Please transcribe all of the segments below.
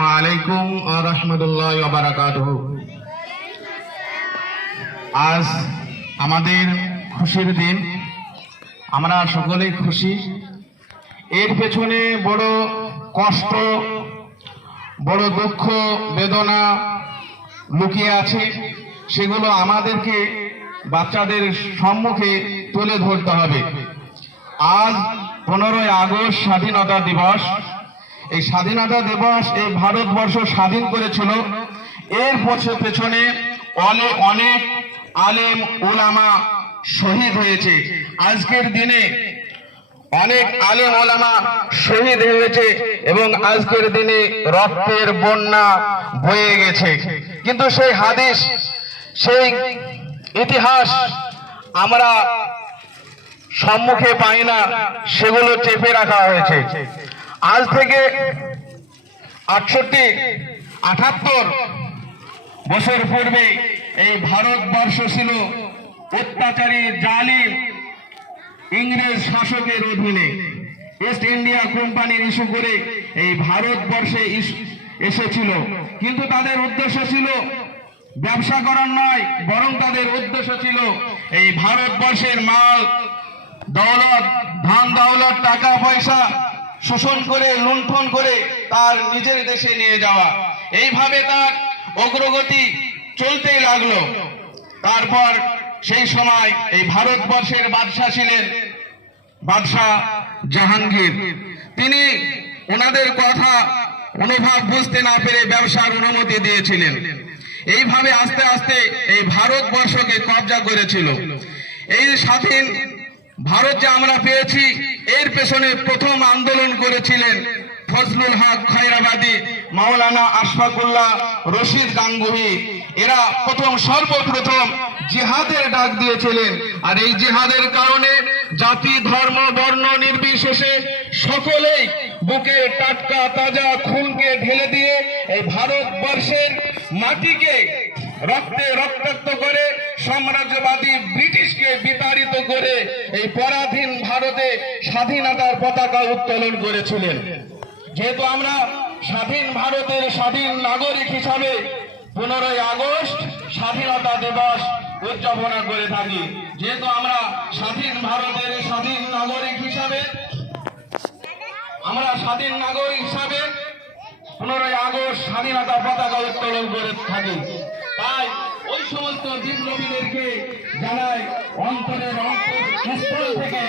আসসালামু আলাইকুম ওয়া রাহমাতুল্লাহি ওয়া বারাকাতুহু। আজ আমাদের খুশির দিন, আমরা সকলেই খুশি। এর পেছনে বড় কষ্ট, বড় দুঃখ বেদনা লুকিয়ে আছে, সেগুলো আমাদেরকে বাচ্চাদের সম্মুখে তুলে ধরতে হবে। আজ 15ই আগস্ট স্বাধীনতা দিবস। এই স্বাধীনতা দিবস এই ভারতবর্ষ স্বাধীন করেছিল। এর পেছনে অনেক আলেম ওলামা শহীদ হয়েছে। আজকের দিনে অনেক আলেম ওলামা শহীদ হয়েছে এবং আজকের দিনে রক্তের বন্যা বয়ে গেছে। কিন্তু সেই হাদিস, সেই ইতিহাস আমরা সম্মুখে পাই না, সেগুলো চেপে রাখা হয়েছে। আজ থেকে 78 বছর পূর্বে এই ভারতবর্ষ ছিল অত্যাচারী জালিম ইংরেজ শাসকের অধীনে। ইস্ট ইন্ডিয়া কোম্পানির ইস্যু করে এই ভারতবর্ষে এসেছিল, কিন্তু তাদের উদ্দেশ্য ছিল ব্যবসা করার নয়, বরং তাদের উদ্দেশ্য ছিল এই ভারতবর্ষের মাল দৌলত, ধান দৌলত, টাকা পয়সা শোষণ করে, লুণ্ঠন করে তার নিজের দেশে নিয়ে যাওয়া। এইভাবে তার অগ্রগতি চলতেই লাগলো। তারপর সেই সময় এই ভারতবর্ষের বাদশাহ ছিলেন বাদশাহ জাহাঙ্গীর। তিনি ওনাদের কথা অনুভব বুঝতে না পেরে ব্যবসার অনুমতি দিয়েছিলেন। এইভাবে আস্তে আস্তে এই ভারতবর্ষকে কব্জা করেছিল। এই স্বাধীন ভারত যে আমরা পেয়েছি, এর পেছনে প্রথম আন্দোলন করেছিলেন ফজলুল হক খয়রাবাদী, মাওলানা আশফাকুল্লাহ, রশিদ গাঙ্গুহি। এরা সর্বপ্রথম জিহাদের ডাক দিয়েছিলেন। আর এই জিহাদের কারণে জাতি, ধর্ম, বর্ণ নির্বিশেষে সকলেই বুকের টাটকা তাজা খুনকে ঢেলে দিয়ে এই ভারতবর্ষের মাটিকে রক্তে রক্তাক্ত করে সাম্রাজ্যবাদী ব্রিটিশকে বিতাড়িত করে এই পরাধীন ভারতে স্বাধীনতার পতাকা উত্তোলন করেছিলেন। যেহেতু আমরা স্বাধীন ভারতের স্বাধীন নাগরিক হিসাবে 15ই আগস্ট স্বাধীনতা দিবস উদযাপনা করে থাকি। যেহেতু আমরা স্বাধীন ভারতের স্বাধীন নাগরিক হিসাবে 15ই আগস্ট স্বাধীনতা পতাকা উত্তোলন করে থাকি। তাই ওই সমস্ত বিপ্লবীদেরকে জানাই অন্তরের অন্তঃস্থল থেকে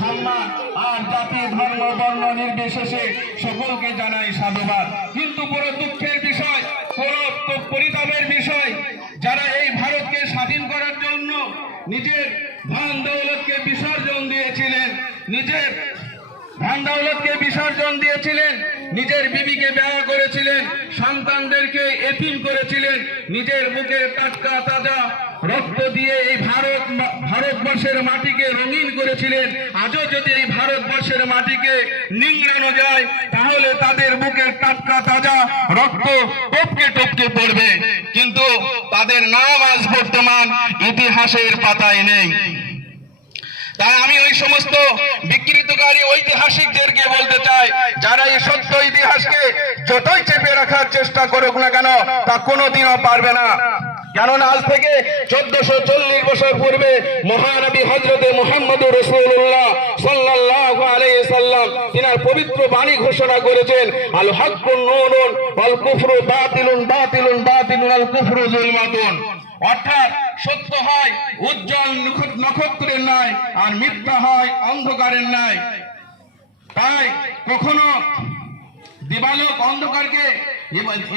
সম্মান, আর জাতি, ধর্ম, বর্ণ নির্বিশেষে সকলকে জানাই সাধুবাদ। কিন্তু বড় দুঃখের বিষয়, পরিতাপের বিষয়, যারা এই ভারতকে স্বাধীন করার জন্য নিজের ধন দৌলতকে বিসর্জন দিয়েছিলেন, নিজের বিবিকে বিয়ে করেছিলেন, সন্তানদেরকে এতিম করেছিলেন, নিজের বুকের টাটকা তাজা রক্ত দিয়ে এই ভারতবর্ষের মাটিকে রঙিন করেছিলেন। আজও যদি এই ভারতবর্ষের মাটিকে নিংড়ানো যায়, তাহলে তাদের বুকের টাটকা তাজা রক্ত টপকে টপকে পড়বে, কিন্তু তাদের নাম আজ বর্তমান ইতিহাসের পাতায় নেই। তাই আমি ওই সমস্ত বিকৃতকারী ঐতিহাসিকদেরকে বলতে চাই, যারা এই সত্য ইতিহাসকে যতই চেপে রাখার চেষ্টা করুক না কেন, তা কোনোদিনও পারবে না। কেননা আজ থেকে 1440 বছর পূর্বে মহানবী হযরতে মুহাম্মদুর রাসূলুল্লাহ সাল্লাল্লাহু আলাইহি সাল্লাম তিনার পবিত্র বাণী ঘোষণা করেছেন, আল হাক্কুন নূরুন ওয়াল কুফরু বাতিলুন বাতিলুন বাতিলুন আল কুফরু যুলমাতুন। অর্থাৎ সত্য হয় উজ্জ্বল নক্ষত্রের ন্যায়, আর মিথ্যা হয় অন্ধকারের ন্যায়। তাই কখনো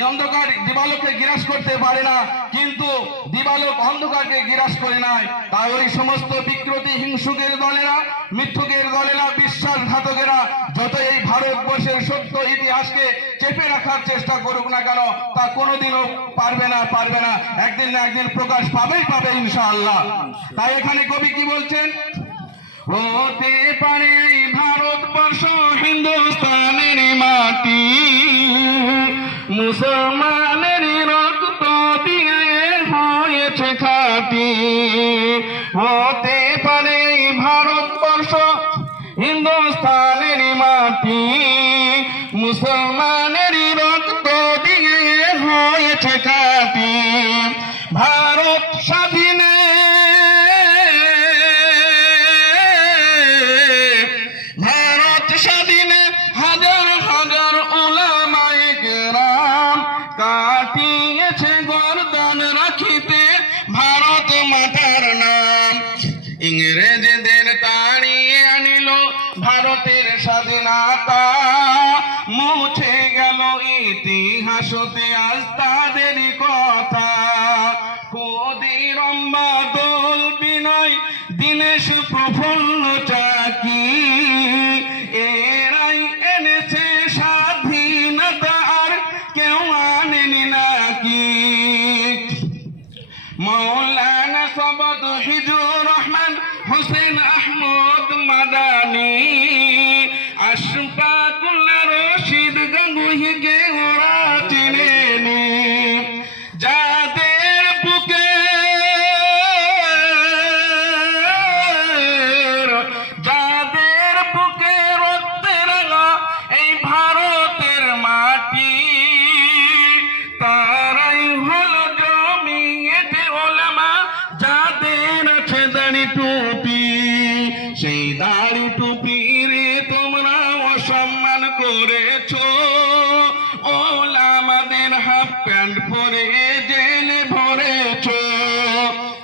অন্ধকার দিবালোককে গ্রাস করতে পারে না, কিন্তু দিবালোক অন্ধকারকে গ্রাস করে নাই। তাই ওই সমস্ত বিকৃতি হিংসুকের দলেরা, মিথ্যুকের দলেরা, বিশ্বাসঘাতকেরা যত এই ভারতবর্ষের সত্য ইতিহাসকে চেপে রাখার চেষ্টা করুক না কেন, তা কোনোদিনও পারবে না। একদিন না একদিন প্রকাশ পাবে ইনশাআল্লাহ। তাই এখানে কবি কি বলছেন, হতে পারে এই ভারতবর্ষ হিন্দুস্তানের মাটি, মুসলমানের রক্ত দিয়ে হয়েছে খাঁটি। হতে পারে এই ভারতবর্ষ হিন্দুস্তানের মাটি, মুসলমানের রক্ত পড়েছে কাটি। ভারত স্বাধীনে হাজার হাজার উলামায়ে কেরাম কাটিয়েছে গর্দান রাখিতে ভারত মাতার নাম। ইংরেজদের তাড়িয়ে আনিল ভারতের স্বাধীনতা, মুছে গেল ইতিহাস হতে আজ তাদের কথা। ক্ষুদিরাম বাদল বিনয় দীনেশ প্রফুল্ল চাকি, এরাই এনেছে স্বাধীনতা আর কেউ আনেনি নাকি। মৌলানা সবত হিজুর রহমান হোসেন আহমদ মাদানী, আশফাকুল্লাহ রশিদ গঙ্গুহিকে ওরা চিনেনি। যাদের বুকে রক্তে রাঙা এই ভারতের মাটি, তারাই হলো জমিয়তে উলামা যাদের আছে দাড়ি টুপি। সেই দাড়ি টুপির তোমরা অসম্মান করেছো, ওলামাদের হাফ প্যান্ট পরে জেলে ভরেছো।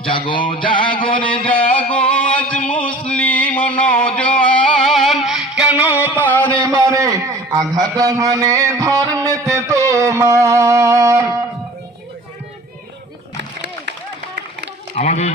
জাগো জাগো রে জাগো আজ মুসলিম নওজোয়ান, কেন বারে বারে আঘাত হানে ধর্মেতে তোমার। আমাদের